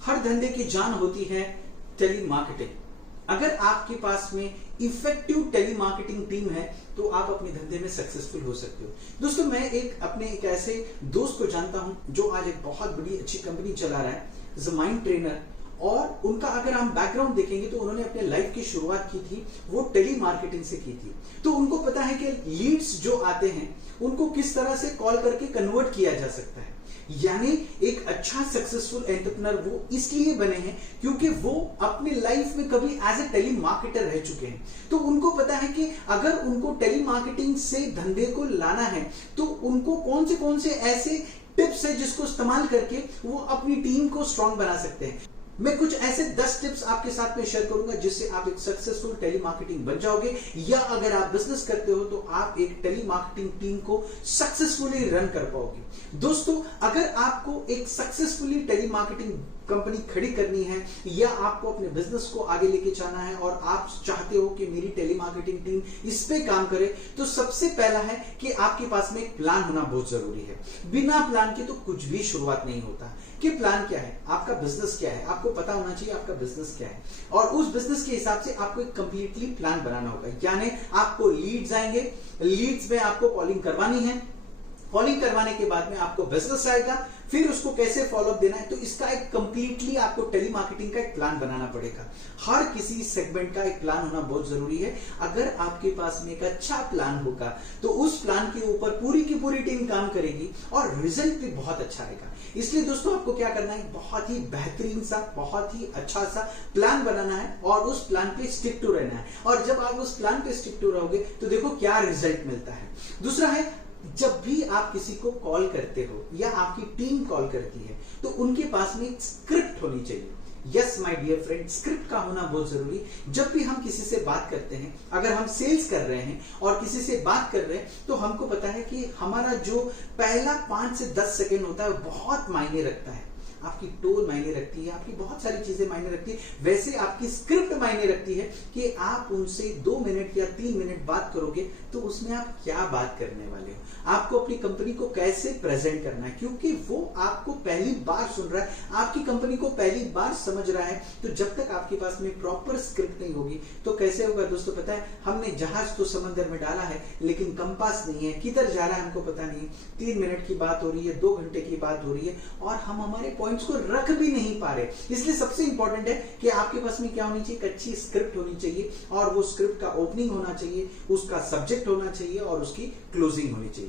हर धंधे की जान होती है टेली मार्केटिंग। अगर आपके पास में इफेक्टिव टेली मार्केटिंग टीम है तो आप अपने धंधे में सक्सेसफुल हो सकते हो। दोस्तों, मैं एक ऐसे दोस्त को जानता हूं जो आज एक बहुत बड़ी अच्छी कंपनी चला रहा है, ज़माइन ट्रेनर। और उनका अगर हम बैकग्राउंड देखेंगे तो उन्होंने अपने लाइफ की शुरुआत की थी वो टेली मार्केटिंग से की थी। तो उनको पता है कि लीड्स जो आते हैं उनको किस तरह से कॉल करके कन्वर्ट किया जा सकता है। यानी एक अच्छा सक्सेसफुल एंटरप्रेन्योर वो इसलिए बने हैं क्योंकि वो अपने लाइफ में कभी एज ए टेली मार्केटर रह चुके हैं। तो उनको पता है कि अगर उनको टेली मार्केटिंग से धंधे को लाना है तो उनको कौन से ऐसे टिप्स है जिसको इस्तेमाल करके वो अपनी टीम को स्ट्रांग बना सकते हैं। मैं कुछ ऐसे 10 टिप्स आपके साथ में शेयर करूंगा जिससे आप एक सक्सेसफुल टेली मार्केटिंग बन जाओगे, या अगर आप बिजनेस करते हो तो आप एक टेली मार्केटिंग टीम को सक्सेसफुली रन कर पाओगे। दोस्तों, अगर आपको एक सक्सेसफुली टेली मार्केटिंग कंपनी खड़ी करनी है या आपको अपने बिजनेस को आगे लेके जाना है और आप चाहते हो कि मेरी टेली मार्केटिंग टीम इस पे काम करे, तो सबसे पहला है कि आपके पास में एक प्लान होना बहुत जरूरी है। बिना प्लान के तो कुछ भी शुरुआत नहीं होता। कि प्लान क्या है, आपका बिजनेस क्या है, आपको पता होना चाहिए आपका बिजनेस क्या है, और उस बिजनेस के हिसाब से आपको एक कंप्लीटली प्लान बनाना होगा। यानी आपको लीड्स आएंगे, लीड्स में आपको कॉलिंग करवानी है, कॉलिंग करवाने के बाद में आपको बिजनेस आएगा, फिर उसको कैसे फॉलोअप देना है, तो इसका एक कंप्लीटली आपको टेली मार्केटिंग का एक प्लान बनाना पड़ेगा। हर किसी सेगमेंट का एक प्लान होना बहुत जरूरी है। अगर आपके पास में एक अच्छा प्लान होगा तो उस प्लान के ऊपर पूरी की पूरी टीम काम करेगी और रिजल्ट भी बहुत अच्छा आएगा। इसलिए दोस्तों, आपको क्या करना है, बहुत ही बेहतरीन सा, बहुत ही अच्छा सा प्लान बनाना है और उस प्लान पे स्टिक टू रहना है। और जब आप उस प्लान पे स्टिक टू रहोगे तो देखो क्या रिजल्ट मिलता है। दूसरा है, जब भी आप किसी को कॉल करते हो या आपकी टीम कॉल करती है तो उनके पास में एक स्क्रिप्ट होनी चाहिए। Yes my dear friend, script का होना बहुत जरूरी। जब भी हम किसी से बात करते हैं, अगर हम सेल्स कर रहे हैं और किसी से बात कर रहे हैं तो हमको पता है कि हमारा जो पहला 5 से 10 सेकेंड होता है वो बहुत मायने रखता है। आपकी टोन मायने रखती है, आपकी बहुत सारी चीजें मायने रखती है। वैसे आपकी स्क्रिप्ट मायने रखती है कि आप उनसे 2 मिनट या 3 मिनट बात करोगे तो उसमें आप क्या बात करने वाले हो, आपको अपनी कंपनी को कैसे प्रेजेंट करना है, क्योंकि वो आपको पहली बार सुन रहा है, आपकी कंपनी को पहली बार समझ रहा है। तो जब तक आपके पास में प्रॉपर स्क्रिप्ट नहीं होगी तो कैसे होगा दोस्तों? पता है, हमने जहाज तो समंदर में डाला है लेकिन कंपास नहीं है, किधर जा रहा है हमको पता नहीं। 3 मिनट की बात हो रही है, 2 घंटे की बात हो रही है और हम हमारे पॉइंट्स को रख भी नहीं पा रहे। इसलिए सबसे इंपॉर्टेंट है कि आपके पास में क्या होनी चाहिए, एक अच्छी स्क्रिप्ट होनी चाहिए, और वो स्क्रिप्ट का ओपनिंग होना चाहिए, उसका सब्जेक्ट होना चाहिए और उसकी क्लोजिंग होनी चाहिए।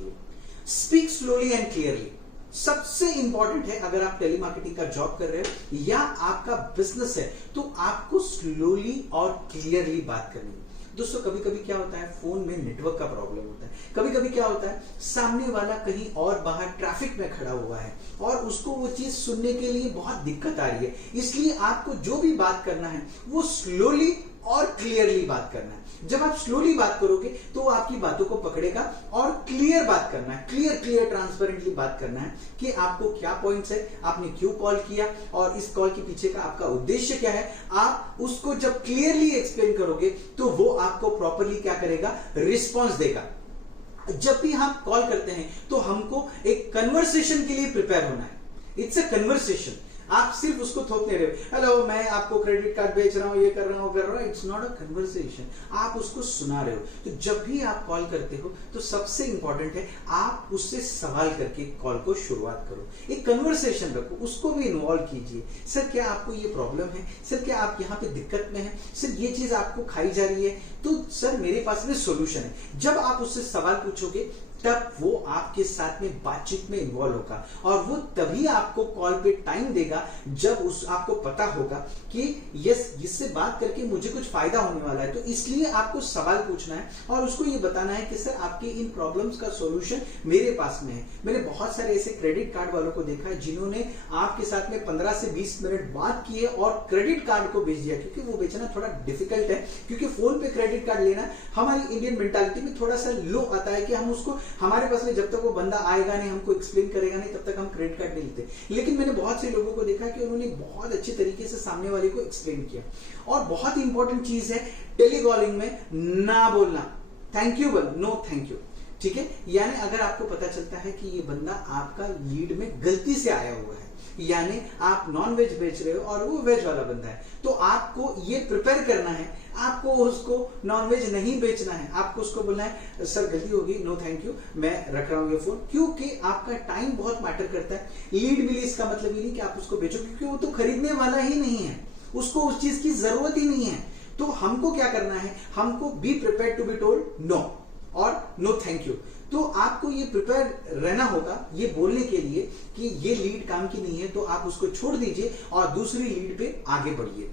स्पीक स्लोली एंड क्लियरली सबसे इंपॉर्टेंट है। अगर आप टेली मार्केटिंग का जॉब कर रहे हो या आपका बिजनेस है तो आपको स्लोली और क्लियरली बात करनी है। दोस्तों, कभी कभी क्या होता है, फोन में नेटवर्क का प्रॉब्लम होता है। कभी कभी क्या होता है, सामने वाला कहीं और बाहर ट्रैफिक में खड़ा हुआ है और उसको वो चीज सुनने के लिए बहुत दिक्कत आ रही है। इसलिए आपको जो भी बात करना है वो स्लोली और क्लियरली बात करना है। जब आप स्लोली बात करोगे तो आपकी बातों को पकड़ेगा, और क्लियर बात करना है, क्लियर ट्रांसपेरेंटली बात करना है कि आपको क्या पॉइंट्स है, आपने क्यों कॉल किया और इस कॉल के पीछे का आपका उद्देश्य क्या है। आप उसको जब क्लियरली एक्सप्लेन करोगे तो वो आपको प्रॉपरली क्या करेगा, रिस्पॉन्स देगा। जब भी हम कॉल करते हैं तो हमको एक कन्वर्सेशन के लिए प्रिपेयर होना है। It's a conversation. आप सिर्फ उसको थोपने रहे हो, हेलो मैं आपको क्रेडिट कार्ड बेच रहा हूं, ये कर रहा हूं, कर रहा हूं। इट्स नॉट अ कन्वर्सेशन, आप उसको सुना रहे हो। तो जब भी आप कॉल करते हो तो सबसे इंपॉर्टेंट है आप उससे सवाल करके कॉल को शुरुआत करो। एक कन्वर्सेशन रखो, उसको भी इन्वॉल्व कीजिए। सर क्या आपको ये प्रॉब्लम है, सर क्या आप यहाँ पे दिक्कत में है, सर ये चीज आपको खाई जा रही है, तो सर मेरे पास में सोल्यूशन है। जब आप उससे सवाल पूछोगे तब वो आपके साथ में बातचीत में इन्वॉल्व होगा, और वो तभी आपको कॉल पे टाइम देगा जब आपको पता होगा कि यस, इससे बात करके मुझे कुछ फायदा होने वाला है। तो इसलिए आपको सवाल पूछना है और उसको ये बताना है कि सर आपके इन प्रॉब्लम्स का सॉल्यूशन मेरे पास में है। मैंने बहुत सारे ऐसे क्रेडिट कार्ड वालों को देखा है जिन्होंने आपके साथ में 15 से 20 मिनट बात किए और क्रेडिट कार्ड को भेज दिया, क्योंकि वो बेचना थोड़ा डिफिकल्ट है, क्योंकि फोन पे क्रेडिट कार्ड लेना हमारी इंडियन मेंटालिटी में थोड़ा सा लो आता है कि हम उसको, हमारे पास में जब तक वो बंदा आएगा नहीं, हमको एक्सप्लेन करेगा नहीं, तब तक हम क्रेडिट कार्ड नहीं लेते। लेकिन मैंने बहुत से लोगों को देखा कि उन्होंने बहुत अच्छे तरीके से सामने वाले को एक्सप्लेन किया। और बहुत ही इंपॉर्टेंट चीज है टेलीकॉलिंग में ना बोलना, थैंक यू बोल, नो थैंक यू। ठीक है, यानी अगर आपको पता चलता है कि ये बंदा आपका लीड में गलती से आया हुआ है यानी आप नॉन वेज बेच रहे हो और वो वेज वाला बंदा है, तो आपको ये प्रिपेयर करना है, आपको उसको नॉन वेज नहीं बेचना है, आपको उसको बोलना है सर गलती होगी, नो थैंक यू, मैं रख रहा हूँ ये फोन। क्योंकि आपका टाइम बहुत मैटर करता है। लीड मिली इसका मतलब ये नहीं कि आप उसको बेचो, क्योंकि वो तो खरीदने वाला ही नहीं है, उसको उस चीज की जरूरत ही नहीं है। तो हमको क्या करना है, हमको be prepare to be told no और नो थैंक यू। तो आपको ये प्रिपेयर रहना होगा ये बोलने के लिए कि ये लीड काम की नहीं है, तो आप उसको छोड़ दीजिए और दूसरी लीड पे आगे बढ़िए।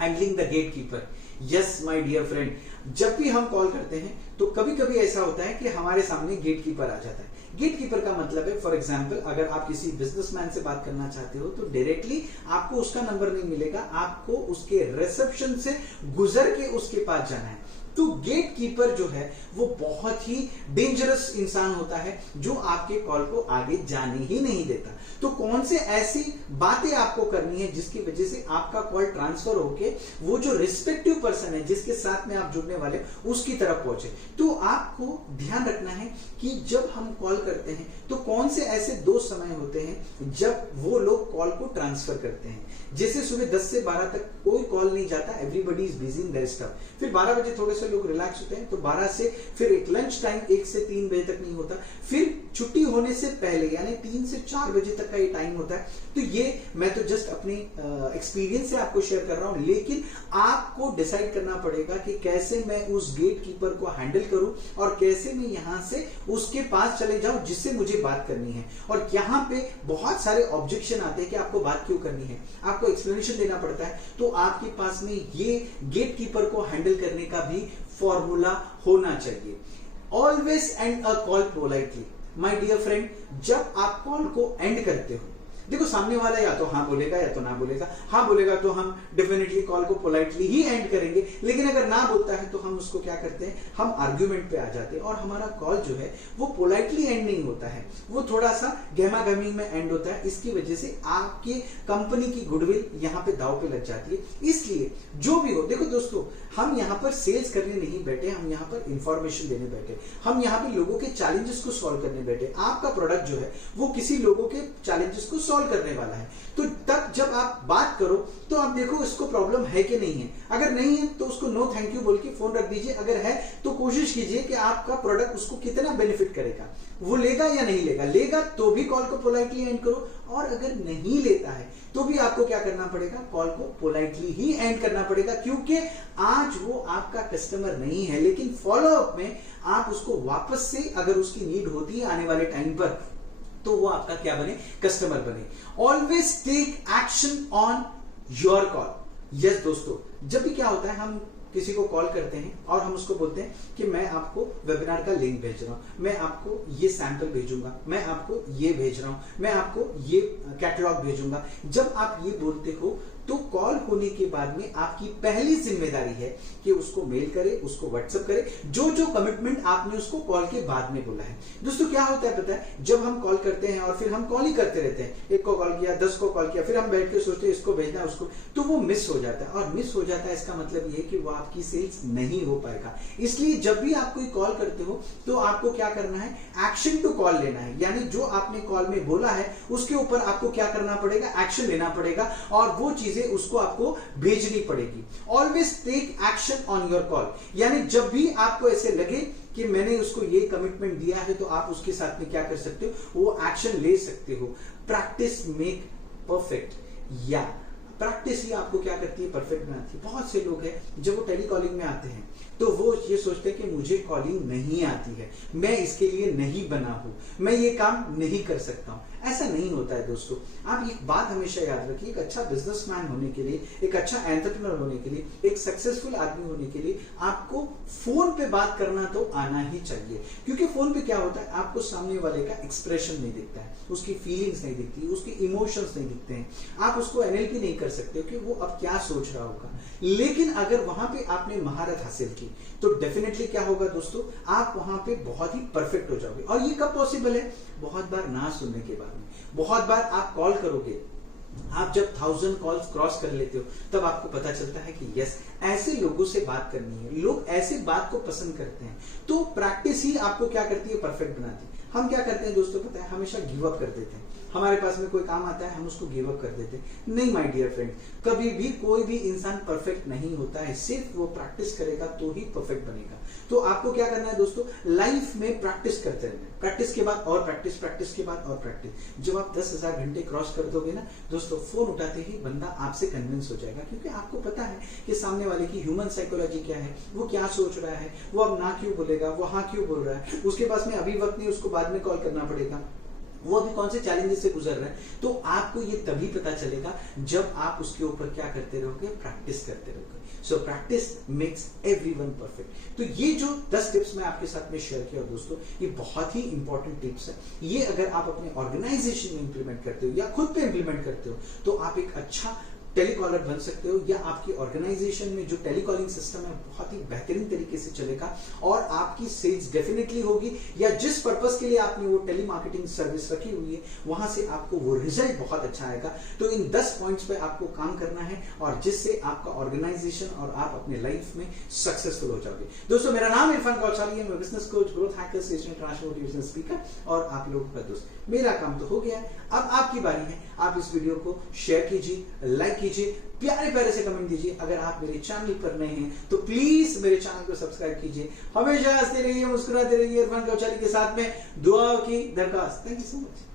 Handling the gatekeeper. Yes my dear friend, जब भी हम कॉल करते हैं तो कभी कभी ऐसा होता है कि हमारे सामने गेट कीपर आ जाता है। गेट कीपर का मतलब है, फॉर एग्जाम्पल अगर आप किसी बिजनेसमैन से बात करना चाहते हो तो डायरेक्टली आपको उसका नंबर नहीं मिलेगा, आपको उसके रिसेप्शन से गुजर के उसके पास जाना है। तो गेट कीपर जो है वो बहुत ही डेंजरस इंसान होता है जो आपके कॉल को आगे जाने ही नहीं देता। तो कौन से ऐसी बातें आपको करनी है जिसकी वजह से आपका कॉल ट्रांसफर होके वो जो रिस्पेक्टिव पर्सन है जिसके साथ में आप जुड़ने वाले उसकी तरफ पहुंचे। तो आपको ध्यान रखना है कि जब हम कॉल करते हैं तो कौन से ऐसे दो समय होते हैं जब वो लोग कॉल को ट्रांसफर करते हैं। जैसे सुबह 10 से 12 तक कोई कॉल नहीं जाता, everybody is busy in their stuff. फिर 12 बजे थोड़े से लोग रिलैक्स होते हैं, तो 12 से फिर एक लंच टाइम 1 से 3 बजे तक नहीं होता। फिर छुट्टी होने से पहले यानी 3 से 4 बजे तक का ये टाइम होता है। तो ये मैं तो जस्ट अपने एक्सपीरियंस से आपको शेयर कर रहा हूं, लेकिन आपको डिसाइड करना पड़ेगा कि कैसे मैं उस गेट कीपर को हैंडल करूं और कैसे मैं यहां से उसके पास चले जाऊं जिससे मुझे बात करनी है। और यहां पे बहुत सारे ऑब्जेक्शन आते हैं कि आपको बात क्यों करनी है, आपको एक्सप्लेनेशन देना पड़ता है। तो आपके पास में ये गेट कीपर को हैंडल करने का भी फॉर्मूला होना चाहिए। Always end a call politely. My dear friend, जब आप कॉल को एंड करते हो, देखो सामने वाला या तो हाँ बोलेगा या तो ना बोलेगा। हाँ बोलेगा तो हम डेफिनेटली कॉल को पोलाइटली ही एंड करेंगे, लेकिन अगर ना बोलता है तो हम उसको क्या करते हैं, हम आर्ग्यूमेंट पे आ जाते हैं और हमारा कॉल जो है वो पोलाइटली एंड नहीं होता है, वो थोड़ा सा गहमा गहमी में एंड होता है। इसकी वजह से आपकी कंपनी की गुडविल यहाँ पे दाव पे लग जाती है। इसलिए जो भी हो, देखो दोस्तों, हम यहाँ पर सेल्स करने नहीं बैठे, हम यहाँ पर इंफॉर्मेशन देने बैठे, हम यहाँ पे लोगों के चैलेंजेस को सॉल्व करने बैठे। आपका प्रोडक्ट जो है वो किसी लोगों के चैलेंजेस को सॉल्व करने वाला है। तो तब जब आप बात करो तो आप देखो इसको प्रॉब्लम है कि नहीं है। अगर नहीं है तो उसको नो थैंक यू बोल के फोन रख दीजिए। अगर है तो कोशिश कीजिए कि आपका प्रोडक्ट उसको कितना बेनिफिट करेगा, वो लेगा या नहीं लेगा। लेगा तो भी कॉल को पोलाइटली एंड करो, और अगर नहीं लेता है तो भी आपको क्या करना पड़ेगा, कॉल को पोलाइटली ही एंड करना पड़ेगा। क्योंकि आज वो आपका कस्टमर नहीं है, लेकिन फॉलोअप में आप उसको वापस से अगर उसकी नीड होती है आने वाले टाइम पर, तो वो आपका क्या बने, कस्टमर बने। Always take action on your call. Yes दोस्तों, जब भी क्या होता है, हम किसी को कॉल करते हैं और हम उसको बोलते हैं कि मैं आपको वेबिनार का लिंक भेज रहा हूं, मैं आपको ये सैंपल भेजूंगा, मैं आपको ये भेज रहा हूं, मैं आपको ये कैटलॉग भेजूंगा। जब आप ये बोलते हो तो कॉल होने के बाद में आपकी पहली जिम्मेदारी है कि उसको मेल करे, उसको व्हाट्सएप करे, जो जो कमिटमेंट आपने उसको कॉल के बाद में बोला है। दोस्तों क्या होता है पता है, जब हम कॉल करते हैं और फिर हम कॉल ही करते रहते हैं, एक को कॉल किया, 10 को कॉल किया, फिर हम बैठ के सोचते हैं इसको भेजना है उसको, तो वो मिस हो जाता है। और मिस हो जाता है इसका मतलब ये है कि वो आपकी सेल्स नहीं हो पाएगा। इसलिए जब भी आप कोई कॉल करते हो तो आपको क्या करना है, एक्शन टू कॉल लेना है। यानी जो आपने कॉल में बोला है उसके ऊपर आपको क्या करना पड़ेगा, एक्शन लेना पड़ेगा और वो चीजें उसको आपको भेजनी पड़ेगी। Always take action on your call. यानी जब भी आपको ऐसे लगे कि मैंने उसको ये कमिटमेंट दिया है, तो आप उसके साथ में क्या कर सकते हो, वो एक्शन ले सकते हो। प्रैक्टिस मेक परफेक्ट, या प्रैक्टिस ही आपको क्या करती है, परफेक्ट बनाती है। बहुत से लोग हैं जब वो टेलीकॉलिंग में आते हैं तो वो ये सोचते हैं कि मुझे कॉलिंग नहीं आती है, मैं इसके लिए नहीं बना हूं, मैं ये काम नहीं कर सकता हूं। ऐसा नहीं होता है दोस्तों। आप एक बात हमेशा याद रखिए, एक अच्छा बिजनेसमैन होने के लिए, एक अच्छा एंटरप्रेन्योर होने के लिए, एक सक्सेसफुल आदमी होने के लिए आपको फोन पे बात करना तो आना ही चाहिए। क्योंकि फोन पे क्या होता है, आपको सामने वाले का एक्सप्रेशन नहीं दिखता है, उसकी फीलिंग्स नहीं दिखती, उसके इमोशंस नहीं दिखते हैं, आप उसको एनएलपी नहीं कर सकते कि वो अब क्या सोच रहा होगा। लेकिन अगर वहां पे आपने महारत हासिल की तो डेफिनेटली क्या होगा दोस्तों, आप वहां पे बहुत ही परफेक्ट हो जाओगे। और ये कब पॉसिबल है, बहुत बार ना सुनने के बाद में। बहुत बार आप कॉल करोगे, आप जब 1000 कॉल्स क्रॉस कर लेते हो तब आपको पता चलता है कि यस, ऐसे लोगों से बात करनी है, लोग ऐसे बात को पसंद करते हैं। तो प्रैक्टिस ही आपको क्या करती है, परफेक्ट बनाती है। हम क्या करते हैं दोस्तों पता है, हमेशा गिव अप कर देते हैं, हमारे पास में कोई काम आता है हम उसको गिव अप कर देते। नहीं माय डियर फ्रेंड, कभी भी कोई भी इंसान परफेक्ट नहीं होता है, सिर्फ वो प्रैक्टिस करेगा तो ही परफेक्ट बनेगा। तो आपको क्या करना है दोस्तों, लाइफ में प्रैक्टिस करते रहना है, प्रैक्टिस के बाद और प्रैक्टिस, प्रैक्टिस के बाद और प्रैक्टिस। जब आप 10,000 घंटे क्रॉस कर दोगे ना दोस्तों, फोन उठाते ही बंदा आपसे कन्विंस हो जाएगा, क्योंकि आपको पता है कि सामने वाले की ह्यूमन साइकोलॉजी क्या है, वो क्या सोच रहा है, वो अब ना क्यों बोलेगा, वो हाँ क्यों बोल रहा है, उसके पास में अभी वक्त नहीं, उसको बाद में कॉल करना पड़ेगा, वो अभी कौन से चैलेंजेस से गुजर रहा है। तो आपको ये तभी पता चलेगा जब आप उसके ऊपर क्या करते रहोगे, प्रैक्टिस करते रहोगे। So practice makes everyone perfect. तो ये जो 10 टिप्स मैं आपके साथ में शेयर किया दोस्तों, ये बहुत ही इंपॉर्टेंट टिप्स है। ये अगर आप अपने ऑर्गेनाइजेशन में इंप्लीमेंट करते हो या खुद पे इंप्लीमेंट करते हो तो आप एक अच्छा टेलीकॉलर बन सकते हो, या आपकी ऑर्गेनाइजेशन में जो टेलीकॉलिंग सिस्टम है बहुत ही बेहतरीन तरीके से चलेगा और आपकी सेल्स डेफिनेटली होगी, या जिस पर्पस के लिए आपने वो टेली मार्केटिंग सर्विस रखी हुई है वहां से आपको वो रिजल्ट बहुत अच्छा आएगा। तो इन 10 पॉइंट्स पे आपको काम करना है और जिससे आपका ऑर्गेनाइजेशन और आप अपने लाइफ में सक्सेसफुल हो जाओगे। दोस्तों मेरा नाम इरफान कौशाली है, मैं business coach, growth hacker, transformation speaker और आप लोगों का दोस्त। मेरा काम तो हो गया है, अब आपकी बारी है। आप इस वीडियो को शेयर कीजिए, लाइक कीजिए, प्यारे प्यारे से कमेंट दीजिए। अगर आप मेरे चैनल पर नए हैं तो प्लीज मेरे चैनल को सब्सक्राइब कीजिए। हमेशा हंसते रहिए, मुस्कुराते रहिए। इरफान कौशाली के साथ में दुआओं की दरखास्त। Thank you so much.